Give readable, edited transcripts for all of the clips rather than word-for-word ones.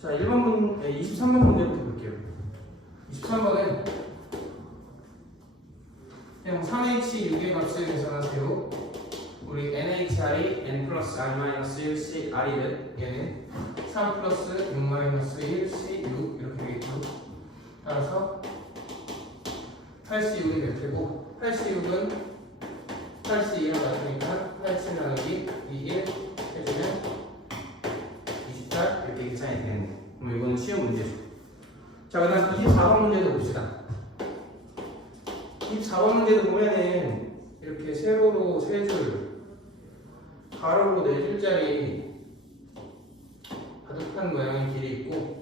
자, 23번 문제부터 볼게요. 23번은 그냥 3h6의 값을 계산하세요. 우리 NHI n 플러스 I 마이너스 1C R이든 얘는 3 플러스 6 마이너스 1C 6 이렇게 되겠죠. 따라서 8C6이 될 테고 8C6은 8C2랑 같으니까 8C 나누기 2, 1 해주면 24 이렇게 계산이 되겠네. 그럼 이거는 쉬운 문제죠. 자, 그 다음 24번 문제도 봅시다. 24번 문제도 보면은 이렇게 세로로 3줄 가로로 4줄짜리 바둑판 모양의 길이 있고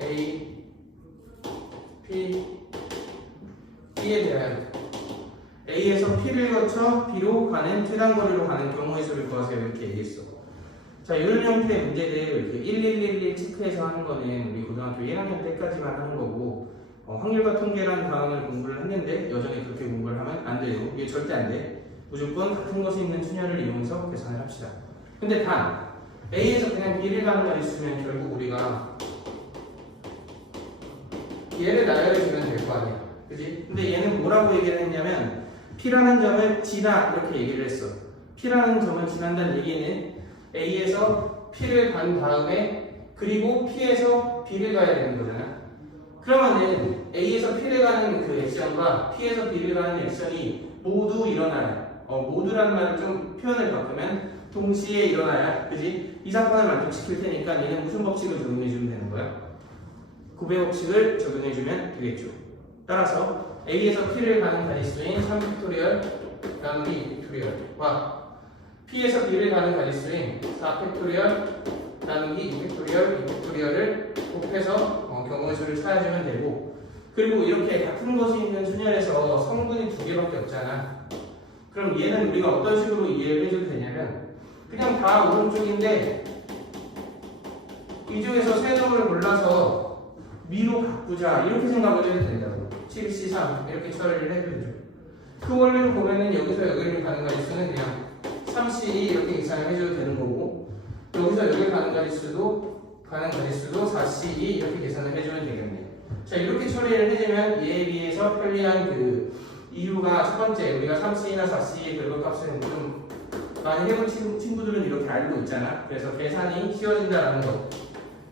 A, P, B에 대한 A에서 P를 거쳐 B로 가는 최단 거리로 가는 경우의 수를 구하세요. 이렇게 얘기했어. 자, 이런 형태의 문제들 1111 체크해서 하는 거는 우리 고등학교 1학년 때까지만 하는 거고 확률과 통계라는 과목을 공부를 했는데 여전히 그렇게 공부를 하면 안 돼요. 이게 절대 안 돼. 무조건 같은 것이 있는 순열을 이용해서 계산을 합시다. 근데 단 A에서 그냥 B를 가는 거 있으면 결국 우리가 얘를 나열해주면 될 거 아니야. 그지? 근데 얘는 뭐라고 얘기를 했냐면 P라는 점을 지나 이렇게 얘기를 했어. P라는 점을 지난다는 얘기는 A에서 P를 간 다음에 그리고 P에서 B를 가야 되는 거잖아. 그러면은 A에서 P를 가는 그 액션과 P에서 B를 가는 액션이 모두 일어나야 모두라는 말을 좀 표현을 바꾸면 동시에 일어나야, 그지? 이 사건을 만족시킬 테니까 얘는 무슨 법칙을 적용해주면 되는 거야? 구배 법칙을 적용해주면 되겠죠. 따라서 A에서 P를 가는 가지수인 3팩토리얼 나누기 2팩토리얼과 P에서 B를 가는 가지수인 4팩토리얼 나누기 2팩토리얼, 2팩토리얼을 곱해서 경우의 수를 찾아주면 되고, 그리고 이렇게 같은 것이 있는 순열에서 성분이 2개밖에 없잖아. 그럼 얘는 우리가 어떤 식으로 이해를 해줘도 되냐면 그냥 다 오른쪽인데 이 중에서 세 놈을 골라서 위로 바꾸자 이렇게 생각을 해도 된다고. 7C3 이렇게 처리를 해도 되죠. 그 원리로 보면은 여기서 여기를 가는 가지수는 그냥 3C 이렇게 계산을 해줘도 되는 거고, 여기서 여기를 가는 가지수도 4C 이렇게 계산을 해주면 되겠네요. 자, 이렇게 처리를 해주면 얘에 비해서 편리한 그 이유가 첫 번째, 우리가 3C나 4C의 결과값을 좀 많이 해본 친구들은 이렇게 알고 있잖아. 그래서 계산이 쉬워진다라는 것.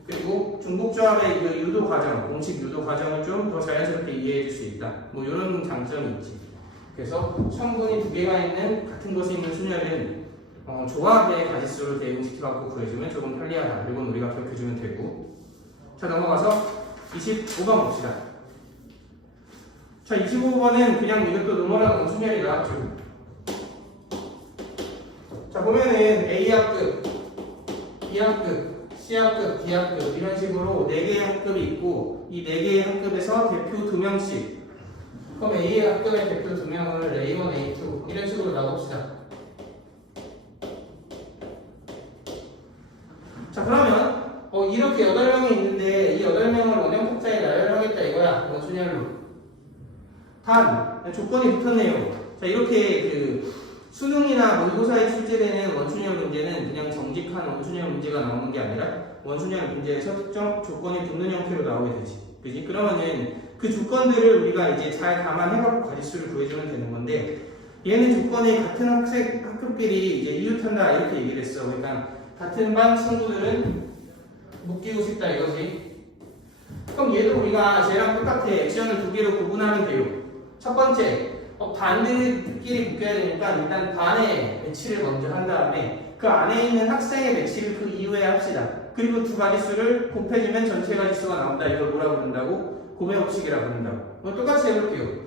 그리고 중복조합의 그 유도 과정, 공식 유도 과정을 좀 더 자연스럽게 이해해 줄 수 있다. 뭐 이런 장점이 있지. 그래서 성분이 2개가 있는 같은 것이 있는 순열은 조합의 가지수를 대응시켜갖고 구해주면 조금 편리하다. 이건 우리가 기억해주면 되고. 자, 넘어가서 25번 봅시다. 자, 25번은 그냥 이것도 노멀한 순열이 나왔죠. 자, 보면은 A학급, B학급, C학급, D학급 이런 식으로 4개의 학급이 있고 이 4개의 학급에서 대표 2명씩, 그럼 A의 학급의 대표 2명을 A1, A2 이런 식으로 나봅시다. 자, 그러면 이렇게 8명이 있는데 이 8명을 원형폭자에 나열하겠다 이거야. 원순열로. 단 조건이 붙었네요. 자, 이렇게 그 수능이나 모의고사에 출제되는 원순열 문제는 그냥 정직한 원순열 문제가 나오는 게 아니라 원순열 문제에서 특정 조건이 붙는 형태로 나오게 되지. 그지? 그러면은 그 조건들을 우리가 이제 잘 감안해갖고 가지수를 구해주면 되는 건데, 얘는 조건이 같은 학급끼리 이제 이웃한다 이렇게 얘기를 했어. 그러니까 같은 반 친구들은 묶이고 싶다 이거지. 그럼 얘도 우리가 쟤랑 똑같아. 액션을 2개로 구분하면 돼요. 첫 번째, 반들끼리 묶여야 되니까 일단 반의 배치를 먼저 한 다음에 그 안에 있는 학생의 배치를 그 이후에 합시다. 그리고 두 가지수를 곱해주면 전체 가지수가 나온다. 이걸 뭐라고 부른다고? 고배 법칙이라고 부른다고. 똑같이 해볼게요.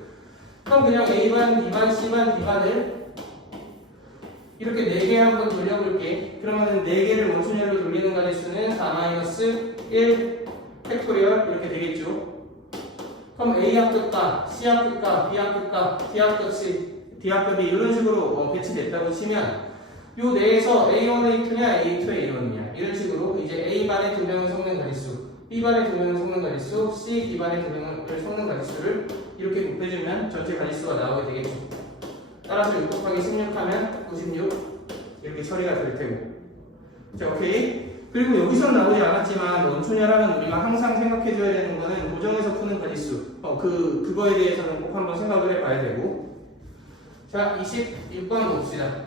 그럼 그냥 A반, B반, C반, D반을 이렇게 4개 한번 돌려볼게. 그러면 4개를 원순열로 돌리는 가지수는 4-1 팩토리얼 이렇게 되겠죠. 그럼 A학급과 C학급과 B학급과 D학급이 이런 식으로 배치됐다고 치면 요 내에서 A1, A2냐 A2의 A1이냐 이런 식으로 이제 A반에 2명을 섞는 가지수, B반에 2명을 섞는 가지수, C, D반에 2명을 섞는 가지수를 이렇게 곱해주면 전체 가지수가 나오게 되겠죠. 따라서 6 곱하기 16 하면 96 이렇게 처리가 될 테고. 자, 오케이. 그리고 여기서 나오지 않았지만 원초녀라면 우리가 항상 생각해줘야 되는 거는 고정에서 푸는 가지수. 그거에 대해서는 꼭 한번 생각을 해봐야 되고. 자, 26번 봅시다.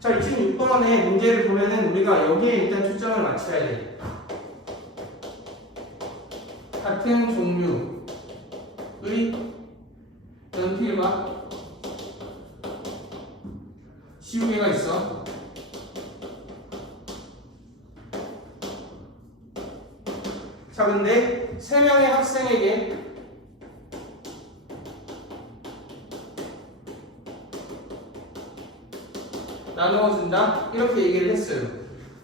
자, 26번의 문제를 보면은 우리가 여기에 일단 초점을 맞춰야 돼. 같은 종류의 연필과 시우개가 있어. 자, 근데 3명의 학생에게 나누어준다 이렇게 얘기를 했어요.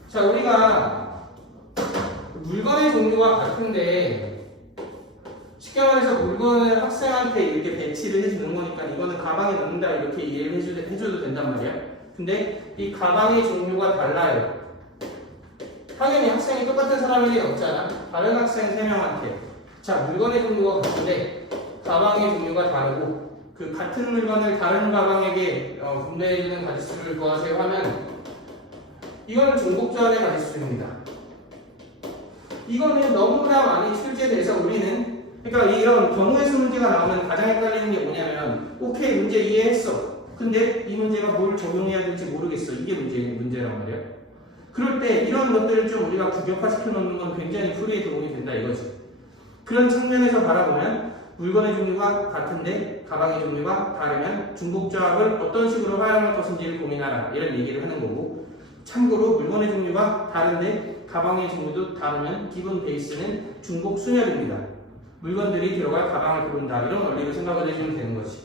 자, 우리가 물건의 종류가 같은데 쉽게 말해서 물건을 학생한테 이렇게 배치를 해주는 거니까 이거는 가방에 넣는다 이렇게 이해를 해줘도 된단 말이야. 근데 이 가방의 종류가 달라요. 당연히 학생이 똑같은 사람일 리 없잖아. 다른 학생 3명한테. 자, 물건의 종류가 같은데 가방의 종류가 다르고 그 같은 물건을 다른 가방에게 분배해주는 가지수를 구하세요 하면 이거는 중복조합의 가지수입니다. 이거는 너무나 많이 출제돼서 우리는 그러니까 이런 경우의 수 문제가 나오면 가장 헷갈리는 게 뭐냐면 오케이 문제 이해했어. 근데 이 문제가 뭘 적용해야 될지 모르겠어. 이게 문제란 말이야. 그럴 때 이런 것들을 좀 우리가 규격화시켜 놓는 건 굉장히 풀이에 도움이 된다 이거지. 그런 측면에서 바라보면 물건의 종류가 같은데 가방의 종류가 다르면 중복조합을 어떤 식으로 활용할 것인지를 고민하라 이런 얘기를 하는 거고, 참고로 물건의 종류가 다른데 가방의 종류도 다르면 기본 베이스는 중복 순열입니다. 물건들이 들어갈 가방을 고른다 이런 원리로 생각을 해주면 되는 거지.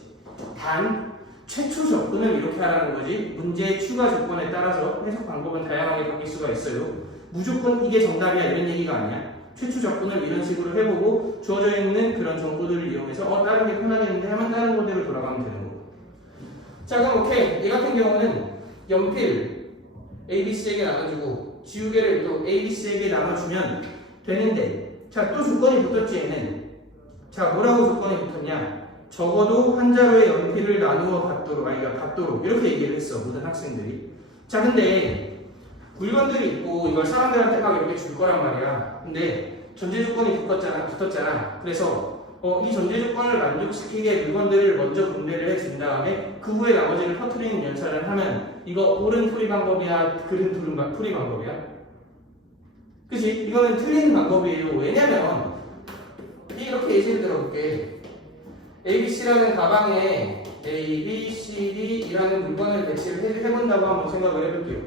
단 최초 접근을 이렇게 하라는 거지 문제의 추가 조건에 따라서 해석 방법은 다양하게 바뀔 수가 있어요. 무조건 이게 정답이야 이런 얘기가 아니야. 최초 접근을 이런 식으로 해보고 주어져 있는 그런 정보들을 이용해서 다른 게 편하겠는데 하면 다른 모델로 돌아가면 되는 거고. 자, 그럼 오케이. 얘 같은 경우는 연필 A, B, C에게 나눠주고 지우개를 또 A, B, C에게 나눠주면 되는데, 자, 또 조건이 붙었지 얘는. 자, 뭐라고 조건이 붙었냐? 적어도 한 자루의 연필을 나누어 받도록 이렇게 얘기를 했어 모든 학생들이. 자, 근데 물건들이 있고 이걸 사람들한테 막 이렇게 줄 거란 말이야. 근데 전제 조건이 붙었잖아. 그래서 이 전제 조건을 만족시키게 물건들을 먼저 분배를 해준 다음에 그 후에 나머지를 퍼뜨리는 연산을 하면 이거 옳은 풀이 방법이야, 그른 풀이 방법이야? 그치? 이거는 틀린 방법이에요. 왜냐면 이렇게 예시를 들어볼게. ABC라는 가방에 A, B, C, D이라는 물건을 배치를 해본다고 한번 생각을 해볼게요.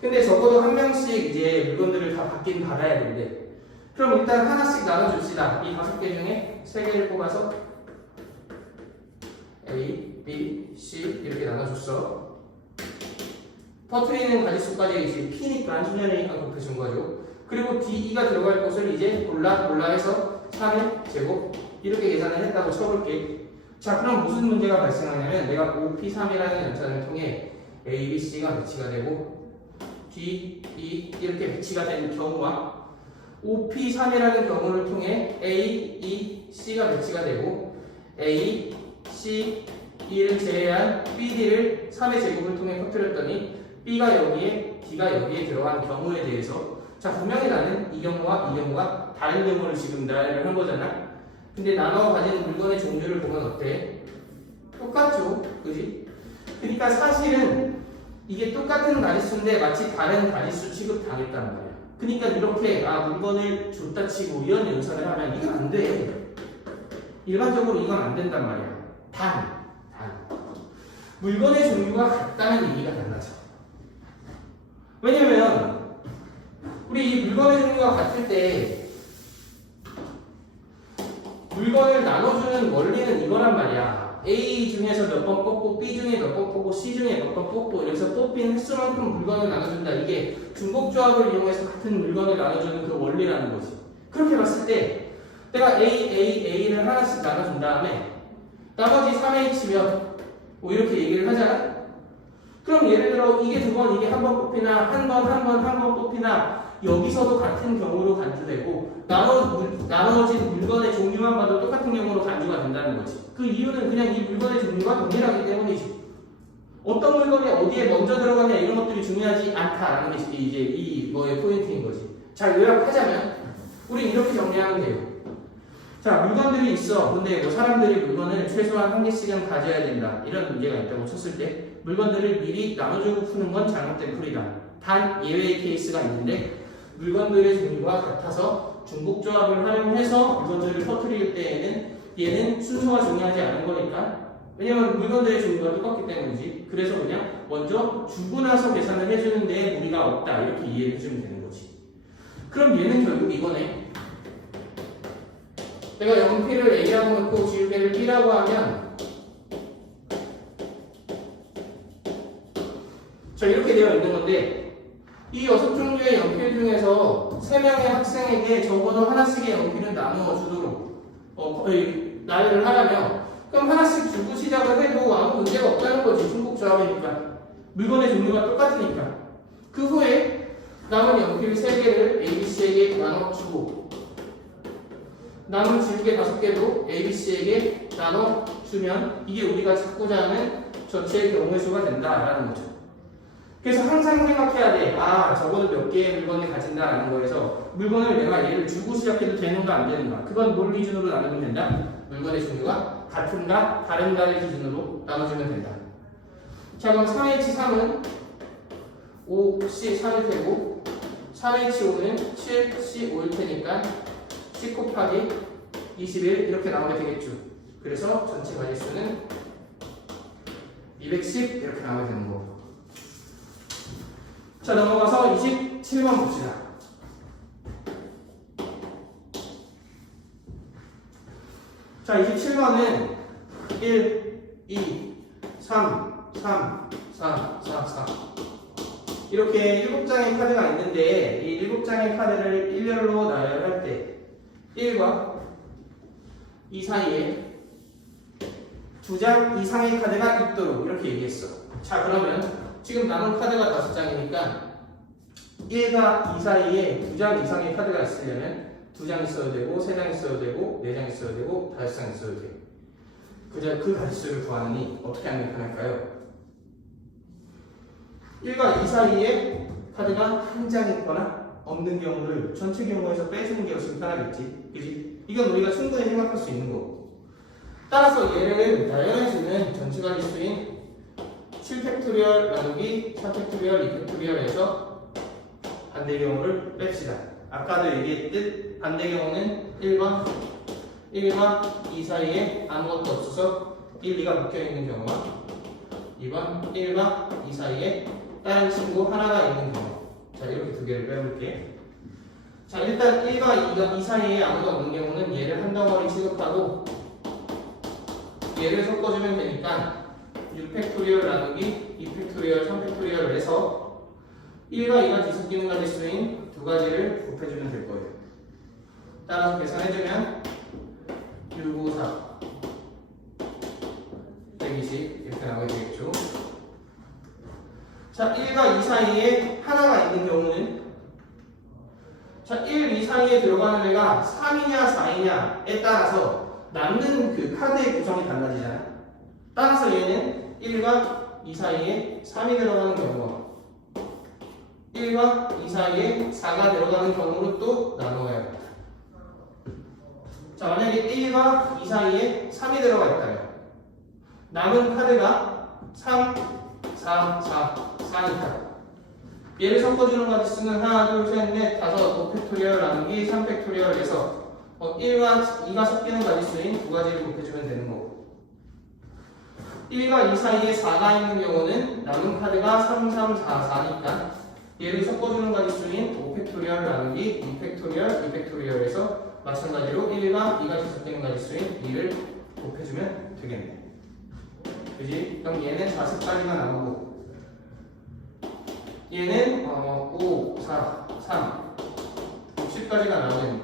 근데 적어도 한 명씩 이제 물건들을 다 받긴 받아야 되는데, 그럼 일단 하나씩 나눠줍시다. 이 5개 중에 3개를 뽑아서 A, B, C 이렇게 나눠줬어. 퍼트리는 가지수까지 이제 P니까 수년이니까 곱해준 거죠. 그리고 D, E가 들어갈 곳을 이제 골라 해서 3의 제곱 이렇게 계산을 했다고 쳐볼게. 자, 그럼 무슨 문제가 발생하냐면 내가 OP3이라는 연산을 통해 A, B, C가 배치가 되고 D, E 이렇게 배치가 되는 경우와 OP3이라는 경우를 통해 A, E, C가 배치가 되고 A, C, E를 제외한 B, D를 3의 제곱을 통해 퍼뜨렸더니 B가 여기에, D가 여기에 들어간 경우에 대해서 자, 분명히 나는 이 경우가 다른 경우를 지금 나열을 한 거잖아. 근데 나눠 가진 물건의 종류를 보면 어때? 똑같죠? 그지? 그러니까 사실은 이게 똑같은 가지수인데 마치 다른 가지수 취급 당했단 말이야. 그러니까 이렇게 물건을 줬다 치고 이런 연산을 하면 이건 안 돼. 일반적으로 이건 안 된단 말이야. 단 물건의 종류가 같다는 얘기가 달라져. 왜냐면 우리 이 물건의 종류가 같을 때 물건을 나눠주는 원리는 이거란 말이야. A 중에서 몇 번 뽑고 B 중에 몇 번 뽑고 C 중에 몇 번 뽑고 이래서 뽑힌 횟수만큼 물건을 나눠준다. 이게 중복조합을 이용해서 같은 물건을 나눠주는 그 원리라는 거지. 그렇게 봤을 때 내가 A를 하나씩 나눠준 다음에 나머지 3H면 뭐 이렇게 얘기를 하잖아. 그럼 예를 들어 이게 2번 이게 한 번 뽑히나 한 번 뽑히나 여기서도 같은 경우로 간주되고 나눠진 물건의 종류만 봐도 똑같은 경우로 간주가 된다는 거지. 그 이유는 그냥 이 물건의 종류가 동일하기 때문이지. 어떤 물건이 어디에 먼저 들어가냐 이런 것들이 중요하지 않다라는 게 이제 이 뭐의 포인트인 거지. 자, 요약하자면 우리 이렇게 정리하면 돼요. 자, 물건들이 있어. 근데 뭐 사람들이 물건을 최소한 한 개씩은 가져야 된다. 이런 문제가 있다고 쳤을 때 물건들을 미리 나눠주고 푸는 건 잘못된 풀이다. 단 예외의 케이스가 있는데 물건들의 종류가 같아서 중복조합을 활용해서 물건들을 퍼뜨릴 때에는 얘는 순서가 중요하지 않은 거니까 왜냐면 물건들의 종류가 똑같기 때문이지. 그래서 그냥 먼저 주고 나서 계산을 해주는데 무리가 없다. 이렇게 이해를 해주면 되는 거지. 그럼 얘는 결국 이거네. 내가 0P를 A라고 놓고 지우개를 B라고 하면 자 이렇게 되어 있는 건데 이 6종류의 연필 중에서 3명의 학생에게 적어도 하나씩의 연필은 나누어 주도록 나열을 하라면 그럼 하나씩 주고 시작을 해도 아무 문제가 없다는 거지. 중복조합이니까 물건의 종류가 똑같으니까. 그 후에 남은 연필 3개를 ABC에게 나눠주고 남은 지우개 5개도 ABC에게 나눠주면 이게 우리가 찾고자 하는 전체의 경우의 수가 된다라는 거죠. 그래서 항상 생각해야 돼. 아, 적어도 몇 개의 물건을 가진다라는 거에서 물건을 내가 얘를 주고 시작해도 되는가 안 되는가. 그건 뭘 기준으로 나누면 된다? 물건의 종류가 같은가 다른가를 기준으로 나눠주면 된다. 자, 그럼 3H3은 5C3일 테고 3H5는 7C5일 테니까 10 곱하기 21 이렇게 나오면 되겠죠. 그래서 전체 가지수는 210 이렇게 나오면 되는 거고. 자, 넘어가서 27번 봅시다. 자, 27번은 1, 2, 3, 3, 4, 4, 4 이렇게 7장의 카드가 있는데 이 7장의 카드를 일렬로 나열할 때 1과 2 사이에 2장 이상의 카드가 있도록 이렇게 얘기했어. 자, 그러면 지금 남은 카드가 5장이니까 1과 2 사이에 2장 이상의 카드가 있으려면 2장 있어도 되고 3장 있어도 되고 4장 있어도 되고 5장 있어도 돼. 그 가지수를 구하느니 어떻게 하는 게 편할까요? 1과 2 사이에 카드가 한 장 있거나 없는 경우를 전체 경우에서 빼주는 게 훨씬 편하겠지. 그지? 이건 우리가 충분히 생각할 수 있는 거고. 따라서 얘를 나열해주는 전체 가지수인 7팩토리얼 나누기 3팩토리얼 2팩토리얼에서 반대 경우를 뺍시다. 아까도 얘기했듯 반대 경우는 1과 2 사이에 아무것도 없어서 1, 2가 묶여있는 경우와 2번 1과 2 사이에 다른 친구 하나가 있는 경우. 자, 이렇게 두 개를 빼볼게. 자, 일단 1과 2 사이에 아무도 없는 경우는 얘를 한 덩어리 취급하고 얘를 섞어주면 되니까 6팩토리얼 나누기 2팩토리얼 3팩토리얼을 해서 1과 2가 뒤섞이는 가지수인 두 가지를 곱해주면 될 거예요. 따라서 계산해주면 6, 5, 4 120 이렇게 나오게 되겠죠. 자, 1과 2 사이에 하나가 있는 경우는 자, 1, 2 사이에 들어가는 애가 3이냐 4이냐에 따라서 남는 그 카드의 구성이 달라지잖아. 따라서 얘는 1과 2 사이에 3이 들어가는 경우와 1과 2 사이에 4가 들어가는 경우로 또 나누어야 합니다. 자, 만약에 1과 2 사이에 3이 들어가 있다요. 남은 카드가 3, 4, 4, 4니까 얘를 섞어주는 가지수는 하나, 둘, 셋, 넷, 5, 5팩토리얼 나누기 3팩토리얼에서 1과 2가 섞이는 가지수인 두 가지를 곱해주면 되는 거고 1과 2 사이에 4가 있는 경우는 남은 카드가 3, 3, 4, 4니까 얘를 섞어주는 가지수인 5팩토리얼 나누기 2팩토리얼, 2팩토리얼에서 마찬가지로 1과 2가 뒤섞이는 가지수인 2를 곱해주면 되겠네. 그지? 그럼 얘는 40까지가 나오고 얘는 5, 4, 3, 60까지가 나오겠네.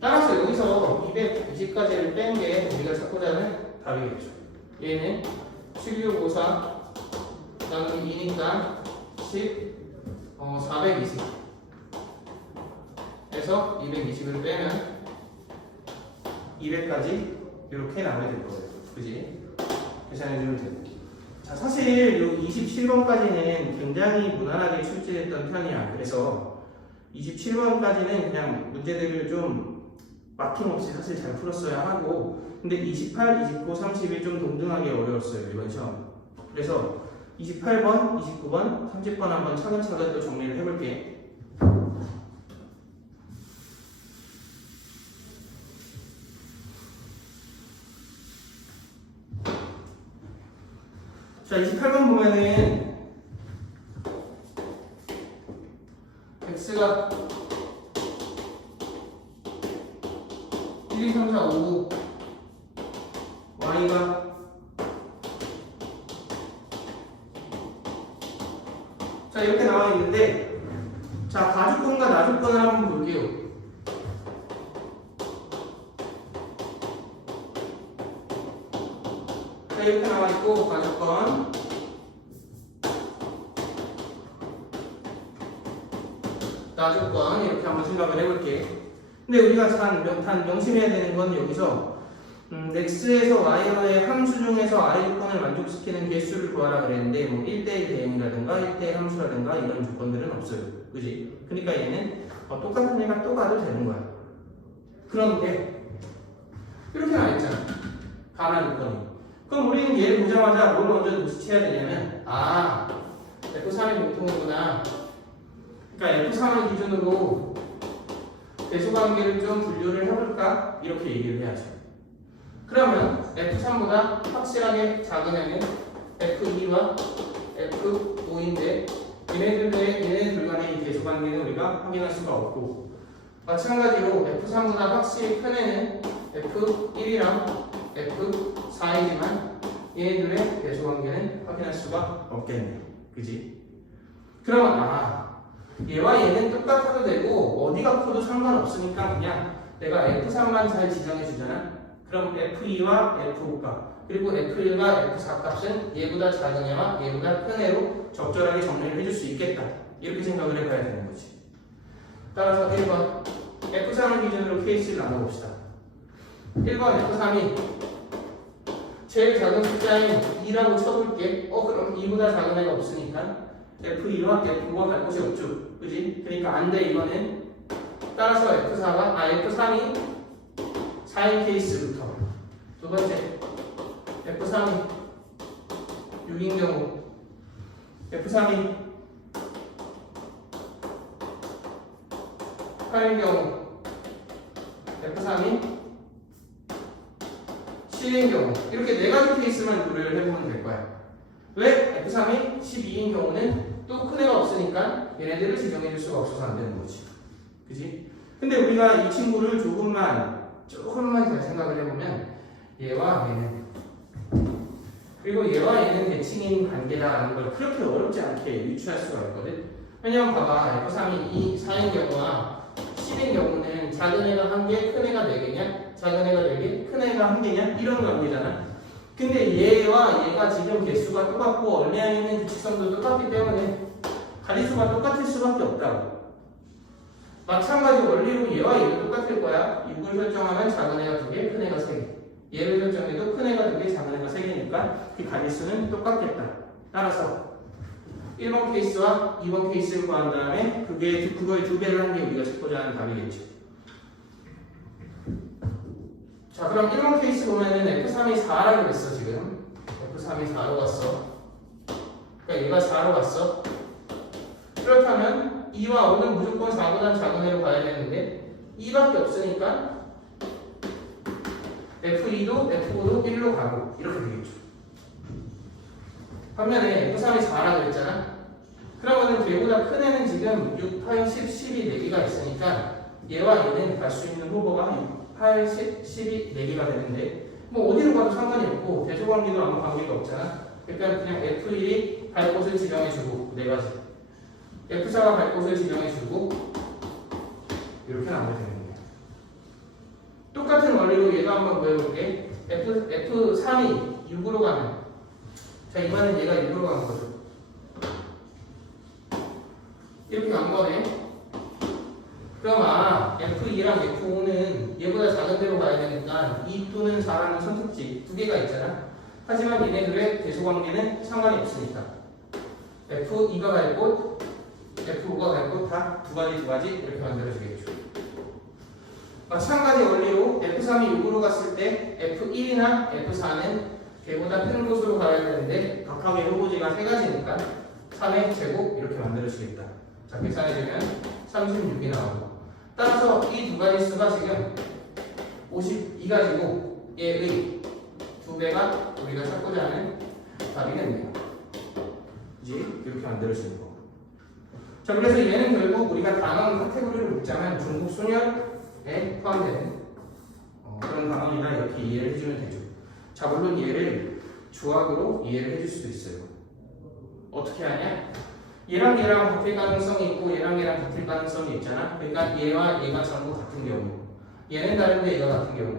따라서 여기서 220까지를 뺀 게 우리가 찾고자 하는 답이겠죠. 얘는 7, 6, 5, 4 나누기 2니까 10, 420 에서 220을 빼면 200까지 이렇게 나오게 될 거예요. 그지? 계산해주면 돼요. 자, 사실 이 27번까지는 굉장히 무난하게 출제했던 편이야. 그래서 27번까지는 그냥 문제들을 좀 막힘없이 사실 잘 풀었어야 하고, 근데 28, 29, 30이 좀 동등하게 어려웠어요, 이번 시험. 그래서 28번, 29번, 30번 한번 차근차근 또 정리를 해볼게. 자, 28번 보면은 x가 1, 2, 3, 4, 5 y가 자 이렇게 나와 있는데, 자 가주권과 나주권을 한번 볼게요. 자 이렇게 나와 있고, 가주권 나주권 이렇게 한번 생각을 해볼게. 근데 우리가 단 명심해야 되는 건 여기서 x에서 y의 함수 중에서 아래 조건을 만족시키는 개수를 구하라 그랬는데, 뭐 1대1 대응이라든가 1대1 함수라든가 이런 조건들은 없어요. 그지? 그러니까 얘는 똑같은 애가 또 가도 되는 거야. 그런데 이렇게 나와있잖아, 반환 조건이. 그럼 우리는 얘를 보자마자 뭘 먼저 눈치채야 되냐면, F3이 공통이구나. 그러니까 F3을 기준으로 대수관계를 좀 분류를 해볼까? 이렇게 얘기를 해야죠. 그러면 F3보다 확실하게 작은 애는 F2와 F5인데, 얘네들 간의 이 대수관계는 우리가 확인할 수가 없고, 마찬가지로 F3보다 확실히 큰 애는 F1이랑 F4이지만 얘네들의 대수관계는 확인할 수가 없겠네. 그지? 그러면 얘와 얘는 똑같아도 되고 어디가 커도 상관없으니까 그냥 내가 F3만 잘 지정해 주잖아. 그럼 F2와 F5값 그리고 F1과 F4 값은 얘보다 작은 애와 얘보다 큰 애로 적절하게 정리를 해줄 수 있겠다. 이렇게 생각을 해봐야 되는 거지. 따라서 1번 F3을 기준으로 케이스를 나눠봅시다. 1번 F3이 제일 작은 숫자인 2라고 쳐볼게. 그럼 2보다 작은 애가 없으니까 F2와 F5가 갈 곳이 없죠. 그지? 그러니까 안 돼, 이거는. 따라서 F3이 4인 케이스부터. 두 번째, F3이 6인 경우, F3이 8인 경우, F3이 7인 경우. 이렇게 네 가지 케이스만 고려를 해보면 될 거야. 왜? F3이 12인 경우는 또 큰 애가 없으니까 얘네들을 지정해줄 수가 없어서 안 되는 거지. 그지? 근데 우리가 이 친구를 조금만 잘 생각을 해보면, 얘와 얘는, 그리고 얘와 얘는 대칭인 관계다라는 걸 그렇게 어렵지 않게 유추할 수가 있거든. 왜냐면 봐봐, F3이 4인 경우와 10인 경우는 작은 애가 1개, 큰 애가 4개냐? 작은 애가 4개, 큰 애가 1개냐? 이런 관계잖아. 근데 얘와 얘가 지금 개수가 똑같고 얼매여 있는 규칙성도 똑같기 때문에 가지수가 똑같을 수밖에 없다고. 마찬가지 원리로 얘와 얘도 똑같을 거야. 6을 설정하면 작은 애가 2개, 큰 애가 3개. 얘를 설정해도 큰 애가 2개, 작은 애가 3개니까 그 가지수는 똑같겠다. 따라서 1번 케이스와 2번 케이스를 구한 다음에 그거의 2배를 한 게 우리가 찾고자 하는 답이겠죠. 자, 그럼 1번 케이스 보면은 F3이 4라고 했어, 지금. F3이 4로 갔어. 그러니까 얘가 4로 갔어. 그렇다면 2와 5는 무조건 4보다 작은 애로 가야 되는데 2밖에 없으니까 F2도 F5도 1로 가고 이렇게 되겠죠. 반면에 F3이 4라고 했잖아. 그러면은 얘보다 큰 애는 지금 6, 8, 10, 12 4개가 있으니까 얘와 얘는 갈 수 있는 후보가 6, 8, 10, 12 4개가 되는데, 뭐 어디로 가도 상관이 없고 대조관계도 아무 관계가 없잖아. 그러니까 그냥 F1이 갈 곳을 지정해주고 4가지, F4가 갈 곳을 지정해주고 이렇게 나오게 되는 거야. 똑같은 원리로 얘도 한번 보여볼게. F3이 6으로 가면, 자 이번엔 얘가 6으로 간 거죠. 이렇게 간 거네. 그럼 F2랑 F5는 얘보다 작은 데로 가야 되니까 2 또는 4라는 선택지 두 개가 있잖아. 하지만 얘네들의 대소관계는 상관이 없으니까 F2가 갈 곳, F5가 갈 곳 다 두 가지 이렇게 만들어주겠죠. 마찬가지 원리로 F3이 6으로 갔을 때 F1이나 F4는 걔보다 큰 곳으로 가야 되는데 각각의 후보지가 3가지니까 3의 제곱 이렇게 만들어주겠다. 자, 계산해주면 36이 나오고 따라서 이 두 가지 수가 지금 52가지고 얘의 2배가 우리가 찾고자 하는 답이 됩니다. 이제 이렇게 만들어주는 거. 자, 그래서 얘는 결국 우리가 단원 카테고리를 묻자면 중국 소년에 포함되는 그런 단원이나 이렇게 이해를 해주면 되죠. 자, 물론 얘를 조합으로 이해를 해줄 수도 있어요. 어떻게 하냐? 얘랑 같을 가능성이 있고 얘랑 같을 가능성이 있잖아. 그러니까 얘와 얘가 전부 같은 경우, 얘는 다른데 얘가 같은 경우,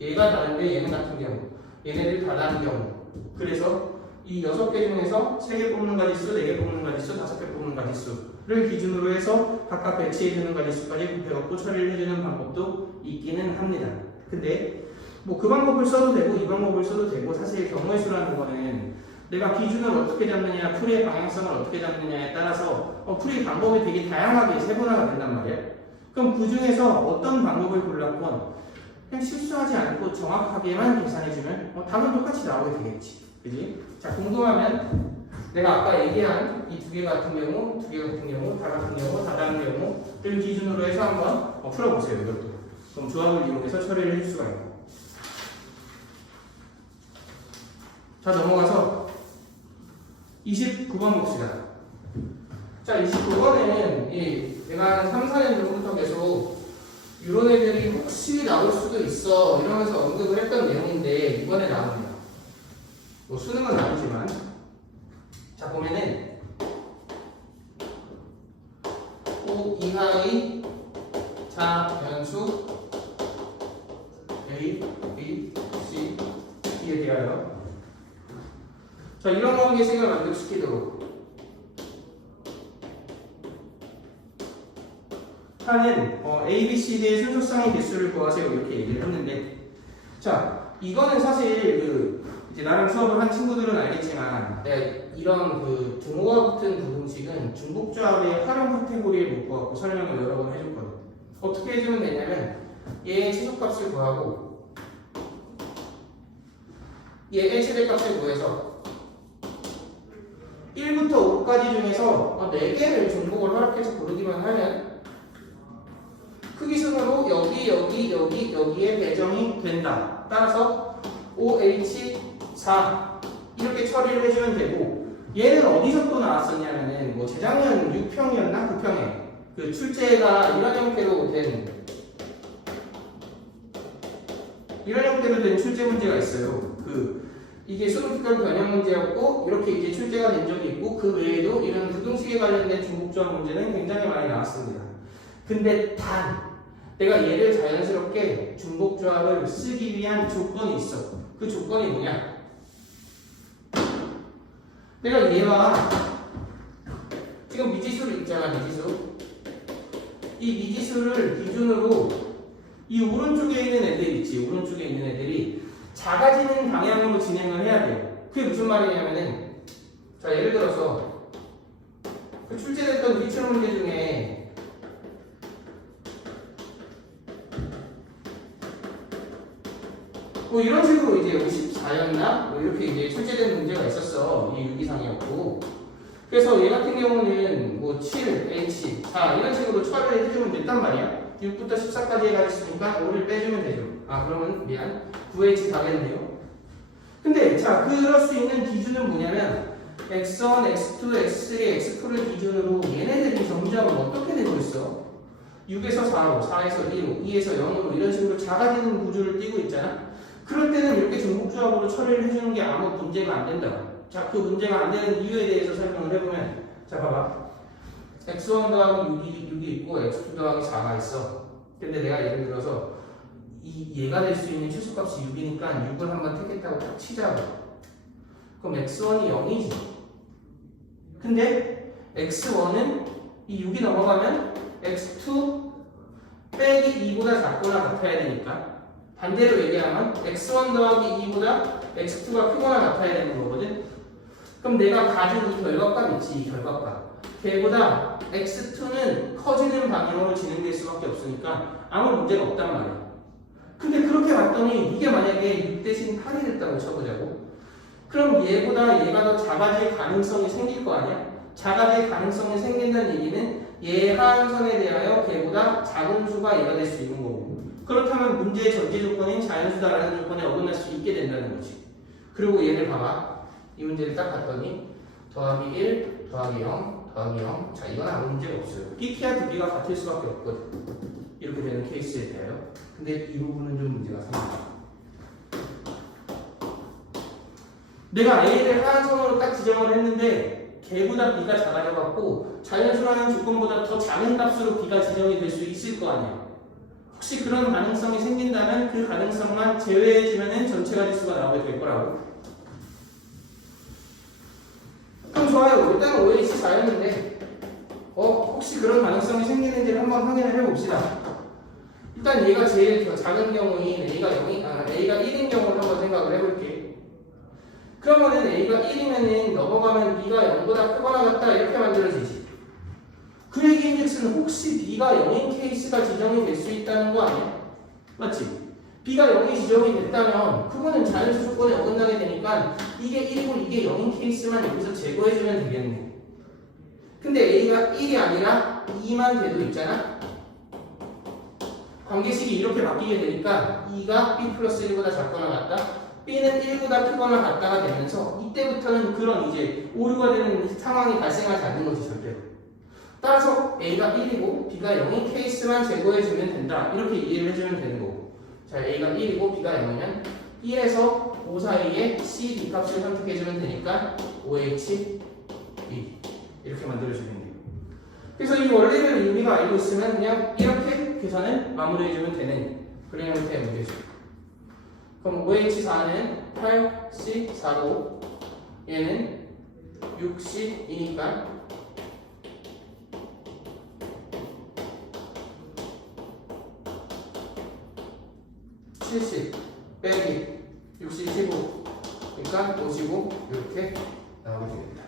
얘가 다른데 얘는 같은 경우, 얘네들 다 다른 경우. 그래서 이 6개 중에서 3개 뽑는 가지수, 4개 뽑는 가지수, 5개 뽑는 가지수를 기준으로 해서 각각 배치해주는 가지수까지 곱해갖고 처리를 해주는 방법도 있기는 합니다. 근데 뭐 그 방법을 써도 되고 이 방법을 써도 되고 사실 경우의 수라는 거는 내가 기준을 어떻게 잡느냐, 풀이의 방향성을 어떻게 잡느냐에 따라서 풀이 방법이 되게 다양하게 세분화가 된단 말이야. 그럼 그 중에서 어떤 방법을 골랐건 그냥 실수하지 않고 정확하게만 계산해주면 답은 똑같이 나오게 되겠지. 그지? 자, 궁금하면 내가 아까 얘기한 이 2개 같은 경우, 2개 같은 경우, 다 같은 경우, 다 다른 경우를 기준으로 해서 한번 풀어보세요. 이것도. 그럼 조합을 이용해서 처리를 해줄 수가 있고. 자, 넘어가서 29번 봅시다. 자, 29번에는 내가 한 3, 4년 전부터 계속 이런 애들이 혹시 나올 수도 있어 이러면서 언급을 했던 내용인데 이번에 나옵니다. 뭐 수능은 아니지만 자, 보면은 O 이하의 자연수 A, B, C, D에 대하여 자, 이런 관계식을 만족시키도록 하는 A, B, C, D의 순서상의 개수를 구하세요 이렇게 얘기를 했는데 자, 이거는 사실 이제 나랑 수업을 한 친구들은 알겠지만 내가 이런 등호와 붙은 부등식은 중복조합의 활용 카테고리에 묶어갖고 설명을 여러 번 해줬거든. 어떻게 해주면 되냐면 얘의 최소값을 구하고 얘의 최대값을 구해서 1부터 5까지 중에서 4개를 중복을 허락해서 고르기만 하면 크기 순으로 여기에 배정이 된다. 따라서 OH4 이렇게 처리를 해주면 되고 얘는 어디서 또 나왔었냐면은 뭐 재작년 6평이었나? 9평에 그 출제가 이런 형태로 된 출제 문제가 있어요. 이게 수능특별 변형 문제였고 이렇게 이제 출제가 된 적이 있고 그 외에도 이런 부등식에 관련된 중복조합 문제는 굉장히 많이 나왔습니다. 근데 단 내가 얘를 자연스럽게 중복조합을 쓰기 위한 조건이 있어. 그 조건이 뭐냐? 내가 얘와 지금 미지수를 있잖아. 이 미지수를 기준으로 이 오른쪽에 있는 애들 있지. 오른쪽에 있는 애들이 작아지는 방향으로 진행을 해야 돼요. 그게 무슨 말이냐면은 자, 예를 들어서 그 출제됐던 기출 문제 중에 뭐 이런 식으로 이제 54였나? 뭐 이렇게 이제 출제된 문제가 있었어. 이 6이상이었고. 그래서 얘 같은 경우는 뭐 7, H, 4 이런 식으로 처리를 해주면 됐단 말이야. 6부터 14까지 해가지으니까 5를 빼주면 되죠. 그러면 9H 4겠네요. 근데 자, 그럴 수 있는 기준은 뭐냐면 X1, X2, X3, X4를 기준으로 얘네들이 점점 어떻게 되고 있어? 6에서 4로, 4에서 2로, 2에서 0으로 이런 식으로 작아지는 구조를 띄고 있잖아. 그럴 때는 이렇게 중복조합으로 처리를 해주는 게 아무 문제가 안 된다. 자, 그 문제가 안 되는 이유에 대해서 설명을 해보면 자, 봐봐. X1 더하기 6이 있고 X2 더하기 4가 있어. 근데 내가 예를 들어서 얘가 될 수 있는 최소값이 6이니까 6을 한번 택했다고 딱 치자고. 그럼 X1이 0이지. 근데 X1은 이 6이 넘어가면 X2 빼기 2보다 작거나 같아야 되니까 반대로 얘기하면 x1 더하기 2보다 x2가 크거나 같아야 되는 거거든. 그럼 내가 가진 이 결과값 있지, 이 결과값. 걔보다 x2는 커지는 방향으로 진행될 수밖에 없으니까 아무 문제가 없단 말이야. 근데 그렇게 봤더니 이게 만약에 6 대신 8이 됐다고 쳐보자고. 그럼 얘보다 얘가 더 작아질 가능성이 생길 거 아니야? 작아질 가능성이 생긴다는 얘기는 얘 하한선에 대하여 걔보다 작은 수가 얘가 될 수 있는 거고. 그렇다면 문제의 전제 조건인 자연수다라는 조건에 어긋날 수 있게 된다는 거지. 그리고 얘를 봐봐. 이 문제를 딱 봤더니 더하기 1, 더하기 0, 더하기 0. 자, 이건 아무 문제가 없어요. B키와 DB가 같을 수밖에 없거든. 이렇게 되는 케이스에 대하여. 근데 이 부분은 좀 문제가 생긴다. 내가 A를 하한선으로 딱 지정을 했는데 걔보다 B가 작아져갖고 자연수라는 조건보다 더 작은 값으로 B가 지정이 될 수 있을 거 아니야. 혹시 그런 가능성이 생긴다면 그 가능성만 제외해주면 전체가 지수가 나오게 될 거라고. 그럼 좋아요. 일단 OH 자였는데 혹시 그런 가능성이 생기는지를 한번 확인을 해봅시다. 일단 얘가 제일 더 작은 경우인 A가 1인 경우를 한번 생각을 해볼게. 그러면은 A가 1이면은 넘어가면 B가 0보다 크거나 같다 이렇게 만들어지지. 그 얘기인즉슨 혹시 B가 0인 케이스가 지정이 될 수 있다는 거 아니야? 맞지? B가 0이 지정이 됐다면 그거는 자연수 조건에 어긋나게 되니까 이게 1이고 이게 0인 케이스만 여기서 제거해주면 되겠네. 근데 A가 1이 아니라 2만 돼도 있잖아? 관계식이 이렇게 바뀌게 되니까 2가 B 플러스 1보다 작거나 같다, B는 1보다 크거나 같다가 되면서 이때부터는 그런 이제 오류가 되는 상황이 발생하지 않는 거지, 절대로. 따라서 A가 1이고 B가 0인 케이스만 제거해주면 된다. 이렇게 이해를 해주면 되는 거고. 자, A가 1이고 B가 0이면 1에서 5 사이에 C, D 값을 선택해주면 되니까 OH, B 이렇게 만들어주면 돼요. 그래서 이 원리를 의미가 알고 있으면 그냥 이렇게 계산을 마무리해주면 되는 그런 형태의 문제죠. 그럼 OH4는 8C4고 얘는 60이니까 70 빼기 60, 15 그러니까 55 이렇게 나오게 됩니다.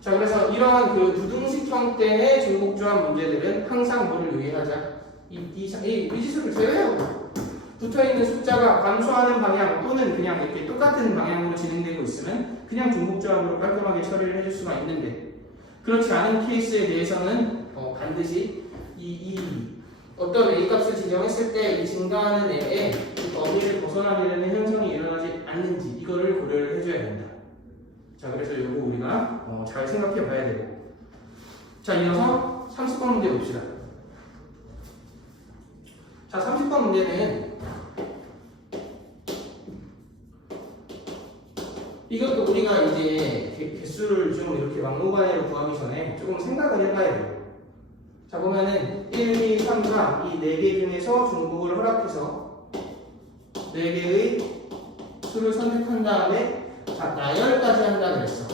자, 그래서 이러한 그 부등식 형태의 중복조합 문제들은 항상 뭐를 유의하자? 이 지수를 제외하고 붙어있는 숫자가 감소하는 방향 또는 그냥 이렇게 똑같은 방향으로 진행되고 있으면 그냥 중복조합으로 깔끔하게 처리를 해줄 수가 있는데, 그렇지 않은 케이스에 대해서는 반드시 어떤 A값을 지정했을 때 이 증가하는 애의 범위를 벗어나게 되는 현상이 일어나지 않는지 이거를 고려를 해줘야 된다. 자, 그래서 이거 우리가 잘 생각해 봐야 되고. 자, 이어서 30번 문제 봅시다. 자, 30번 문제는 이것도 우리가 이제 개수를 좀 이렇게 막무가내로 구하기 전에 조금 생각을 해봐야 돼요. 자, 보면은 1, 2, 3, 4 이 4개 중에서 중복을 허락해서 4개의 수를 선택한 다음에 자, 나열까지 한다 그랬어.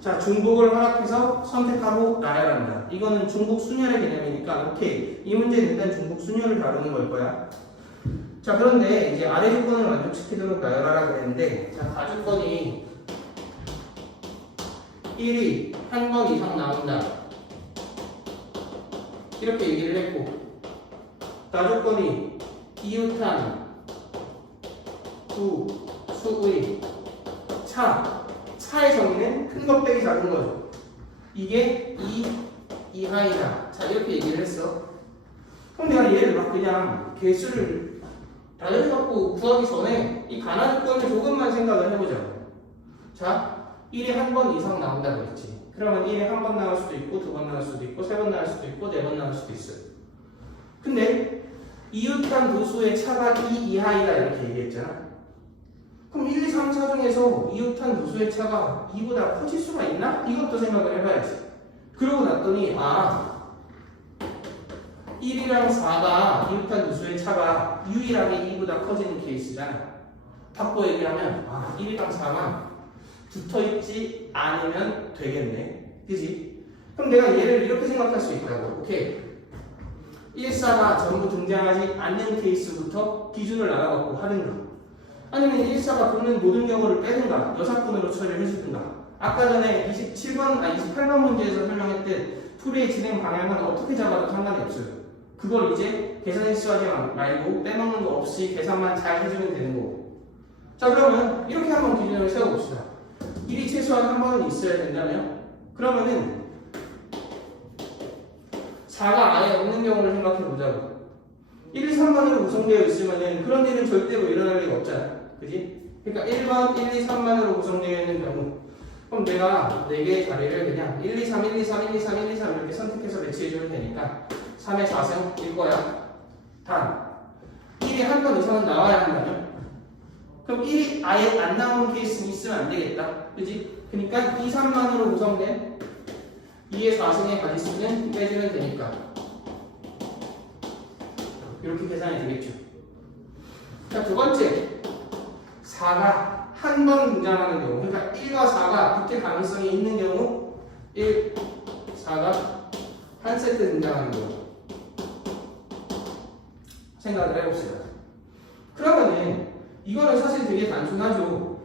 자, 중복을 허락해서 선택하고 나열한다. 이거는 중복 순열의 개념이니까 오케이. 이 문제는 일단 중복 순열을 다루는 걸 거야. 자, 그런데 이제 아래 조건을 만족시키도록 나열하라 그랬는데, 자, 가조건이 1이 한 번 이상 나온다 이렇게 얘기를 했고, 나조건이 이웃한 두 수의 차의 정의는 큰 것 빼기 작은 거죠. 이게 2 이하이다. 자, 이렇게 얘기를 했어. 그럼 내가 얘를 막 그냥 개수를 다른 갖고 구하기 전에 이 가나 조건을 조금만 생각을 해보자. 자, 1이 한 번 이상 나온다고 했지. 그러면 1에 한 번 나올 수도 있고, 2번 나올 수도 있고, 3번 나올 수도 있고, 4번 나올 수도 있어요. 근데 이웃한 두 수의 차가 2 이하이다 이렇게 얘기했잖아. 그럼 1, 2, 3, 4 중에서 이웃한 두 수의 차가 2보다 커질 수가 있나? 이것도 생각을 해봐야지. 그러고 났더니 1이랑 4가 이웃한 두 수의 차가 유일하게 2보다 커지는 케이스잖아. 바꿔 얘기하면 1이랑 4가 붙어있지 않으면 되겠네. 그지? 그럼 내가 얘를 이렇게 생각할 수 있다고. 오케이. 1사가 전부 등장하지 않는 케이스부터 기준을 알아갖고 하든가, 아니면 1사가 붙는 모든 경우를 빼든가, 여사건으로 처리를 해주든가. 아까 전에 28번 문제에서 설명했듯 풀이의 진행 방향은 어떻게 잡아도 상관이 없어요. 그걸 이제 계산 실수하지 말고 빼먹는 거 없이 계산만 잘 해주면 되는 거고. 자, 그러면 이렇게 한번 기준을 세워봅시다. 1이 최소한 한 번은 있어야 된다면, 그러면은 4가 아예 없는 경우를 생각해 보자고. 1, 3번으로 구성되어 있으면은 그런 일은 절대로 일어날 리가 없잖아. 그지? 그러니까 1번, 1, 2, 3번으로 구성되어 있는 경우, 그럼 내가 4개의 자리를 그냥 1, 2, 3, 1, 2, 3, 1, 2, 3, 1, 2, 3 이렇게 선택해서 배치해주면 되니까 3의 4승일 거야. 단 1이 한 번 이상은 나와야 한다면, 그럼 1이 아예 안 나오는 케이스는 있으면 안 되겠다. 그지? 그러니까 2, 3만으로 구성된 2의 4승의 가지수는 빼주면 되니까 이렇게 계산이 되겠죠. 자, 두 번째, 4가 한 번 등장하는 경우, 그러니까 1과 4가 붙을 가능성이 있는 경우, 1, 4가 한 세트 등장하는 경우 생각을 해봅시다. 그러면은 이거는 사실 되게 단순하죠.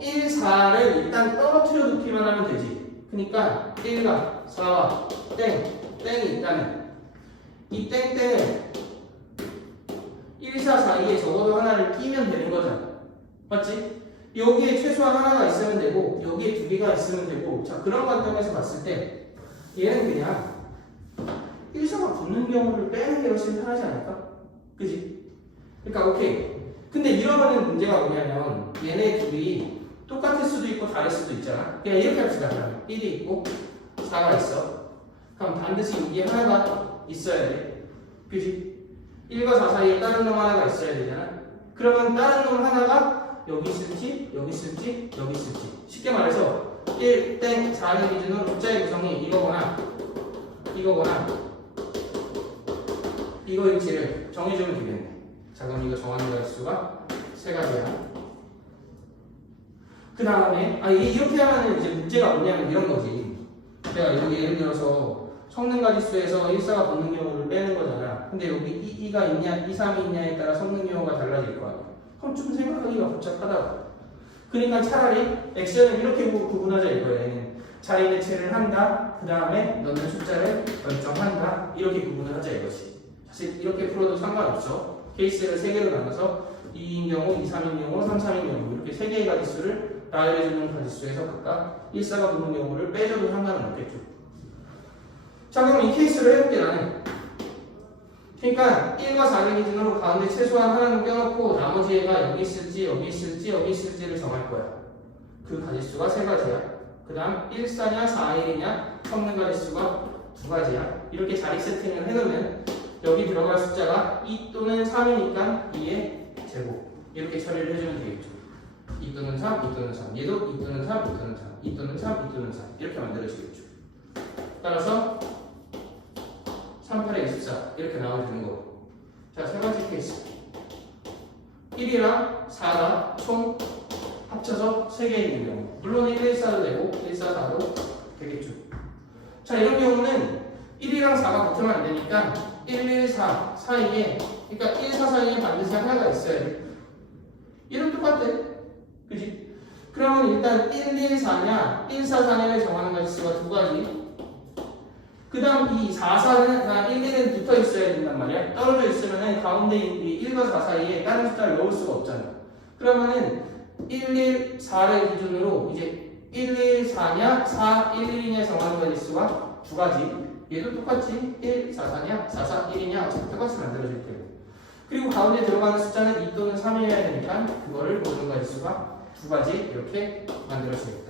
1, 4를 일단 떨어뜨려 놓기만 하면 되지. 그러니까 1과 4와 땡이 있다면 이 땡땡을 1, 4 사이에 적어도 하나를 끼면 되는 거잖아. 맞지? 여기에 최소한 하나가 있으면 되고 여기에 두 개가 있으면 되고. 자, 그런 관점에서 봤을 때 얘는 그냥 1, 4가 붙는 경우를 빼는 게 훨씬 편하지 않을까? 그지? 그러니까 오케이. 근데 이러면은 문제가 뭐냐면 얘네 둘이 똑같을 수도 있고 다를 수도 있잖아. 그냥 이렇게 합시다. 그러면 1이 있고 4가 있어. 그럼 반드시 여기에 하나가 있어야 돼. 그지? 1과 4 사이에 다른 놈 하나가 있어야 되잖아. 그러면 다른 놈 하나가 여기 있을지, 여기 있을지, 여기 있을지. 쉽게 말해서 1, 4의 기준으로 숫자의 구성이 이거거나 이거일지를 정해주면 되겠네. 자, 그럼 이거 정하는 가지수가 세 가지야. 그 다음에 이렇게 하면 이제 문제가 뭐냐면 이런 거지. 제가 여기 예를 들어서 성능 가지수에서 1, 4가 붙는 경우를 빼는 거잖아. 근데 여기 2가 있냐, 2, 3이 있냐에 따라 성능 경우가 달라질 거야. 그럼 좀 생각하기가 복잡하다고. 그러니까 차라리 액션을 이렇게 구분하자 이거예요. 자리 배치를 한다. 그 다음에 넣는 숫자를 결정한다. 이렇게 구분을 하자 이거지. 사실 이렇게 풀어도 상관없어. 케이스를 3개로 나눠서 2인 경우, 2, 3인 경우, 3, 3인 경우 이렇게 3개의 가지수를 나열해주는 가지수에서 각각 1, 4가 붙는 경우를 빼줘도 상관은 없겠죠. 자, 그럼 이 케이스를 해볼게 나는. 그러니까 1과 4를 기준으로 가운데 최소한 하나는 껴놓고 나머지 애가 여기 있을지 여기 있을지 여기 있을지를 정할 거야. 그 가지수가 세 가지야. 그 다음 1, 4냐 4, 1이냐 성능 가지수가 두 가지야. 이렇게 자리 세팅을 해놓으면 여기 들어갈 숫자가 2 또는 3이니까 2의 제곱 이렇게 처리를 해주면 되겠죠. 2 또는 3, 2 또는 3 얘도 2 또는 3, 2 또는 3 2 또는 3, 2 또는 3 이렇게 만들어지겠죠. 따라서 38에 24 이렇게 나오면 되는 거고. 자, 세 번째 케이스 1이랑 4가 총 합쳐서 3개 있는 경우, 물론 1, 1, 4도 되고 1, 4, 4도 되겠죠. 자, 이런 경우는 1이랑 4가 붙으면 안 되니까 1, 1, 4 사이에, 그러니까 1, 4 사이에 반드시 하나가 있어야 돼. 얘는 똑같대. 그지? 그러면 일단 1, 1, 4냐 1, 4, 4냐를 정하는 가지수가 두 가지. 그 다음 이 4, 4는 1, 1은 붙어 있어야 된단 말이야. 떨어져 있으면은 가운데 이 1과 4 사이에 다른 숫자를 넣을 수가 없잖아. 그러면은 1, 1, 4를 기준으로 이제 1, 1, 4냐 4, 1, 1이냐 정하는 가지수가 두 가지. 얘도 똑같이 1, 4, 4냐 4, 4, 1이냐 어차피 똑같이 만들어질 거예요. 그리고 가운데 들어가는 숫자는 2 또는 3이어야 되니까 그거를 모든 가지수가 두 가지 이렇게 만들어지겠다.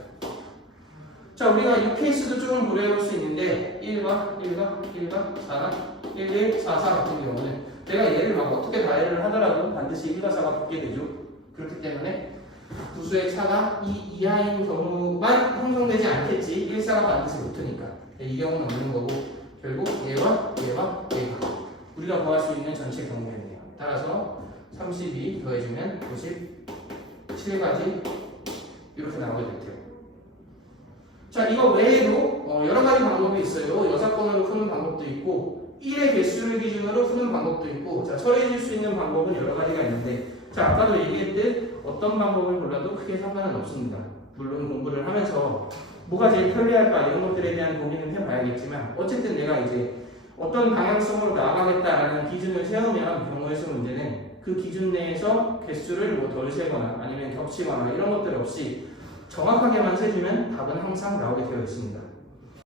자, 우리가 이 케이스도 조금 고려해볼 수 있는데 1과 4가 1, 1, 4, 4 같은 경우는 내가 얘를 막 어떻게 다해를 하더라도 반드시 1과 4가 붙게 되죠. 그렇기 때문에 부수의 차가 2 이하인 경우만 형성되지 않겠지. 1, 4가 반드시 붙으니까 이 경우는 없는 거고 결국 얘와 우리가 구할 수 있는 전체 경우였네요. 따라서 32 더해주면 97가지 이렇게 나오게 됐대요. 자, 이거 외에도 여러 가지 방법이 있어요. 여사건으로 푸는 방법도 있고 1의 개수를 기준으로 푸는 방법도 있고 자 처리해줄 수 있는 방법은 여러 가지가 있는데 자 아까도 얘기했듯 어떤 방법을 골라도 크게 상관은 없습니다. 물론 공부를 하면서 뭐가 제일 편리할까 이런 것들에 대한 고민은 해봐야겠지만 어쨌든 내가 이제 어떤 방향성으로 나아가겠다라는 기준을 세우면 경우의 수 문제는 그 기준 내에서 개수를 뭐 덜 세거나 아니면 겹치거나 이런 것들 없이 정확하게만 세주면 답은 항상 나오게 되어 있습니다.